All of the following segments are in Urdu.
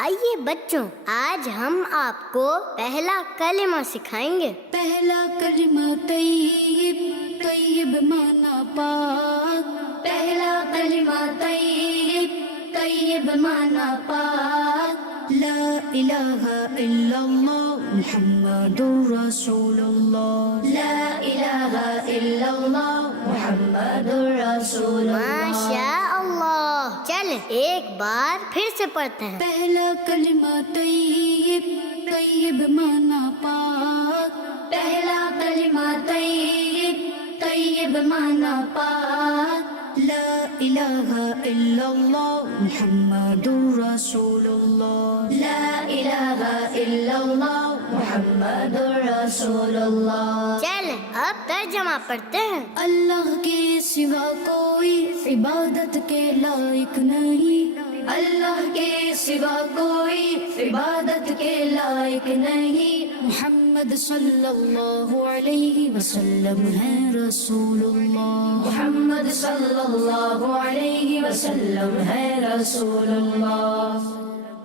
آئیے بچوں، آج ہم آپ کو پہلا کلمہ سکھائیں گے۔ پہلا کلمہ طیب، طیب مانا پاک۔ پہلا کلمہ طیب، طیب مانا پاک۔ لا الہ الا اللہ محمد رسول اللہ۔ لا الہ الا اللہ محمد رسول اللہ۔ ماشاء اللہ۔ چل ایک بار پھر سے پڑھتے ہیں۔ پہلا کلمہ طیب، طیب مانا پاک۔ پہلا کلمہ طیب، طیب مانا پاک۔ لا الہ الا اللہ محمد رسول اللہ۔ لا الہ الا اللہ محمد رسول اللہ۔ چل اب ترجمہ پڑھتے ہیں۔ اللہ کے سوا کوئی عبادت کے لائق نہیں۔ اللہ کے سوا کوئی عبادت کے لائق نہیں۔ محمد صلی اللہ علیہ وسلم ہے رسول اللہ۔ محمد صلی اللہ علیہ وسلم ہے رسول اللہ۔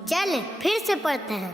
چل پھر سے پڑھتے ہیں۔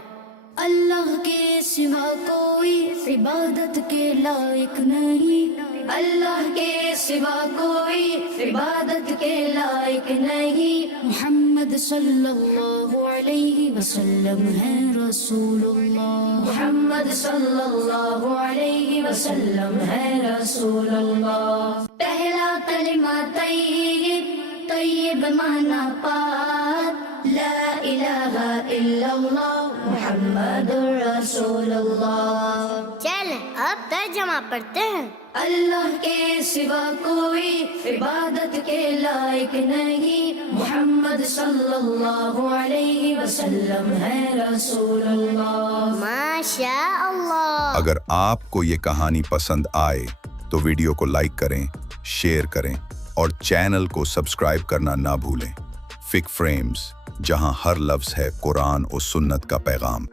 اللہ کے سوا کوئی عبادت کے لائق نہیں۔ اللہ کے سوا کوئی عبادت کے لائق نہیں۔ محمد صلی اللہ علیہ وسلم ہے رسول اللہ۔ محمد صلی اللہ علیہ وسلم ہے رسول اللہ۔ پہلا کلمہ طیب، طیب مانا پاک۔ لا الہ الا اللہ محمد رسول اللہ۔ چل اب ترجمہ پڑھتے ہیں۔ اللہ کے سوا کوئی عبادت کے لائق نہیں۔ محمد صلی اللہ علیہ وسلم ہے رسول اللہ۔ ماشاء اللہ۔ اگر آپ کو یہ کہانی پسند آئے تو ویڈیو کو لائک کریں، شیئر کریں اور چینل کو سبسکرائب کرنا نہ بھولیں۔ فک فریمز، جہاں ہر لفظ ہے قرآن و سنت کا پیغام۔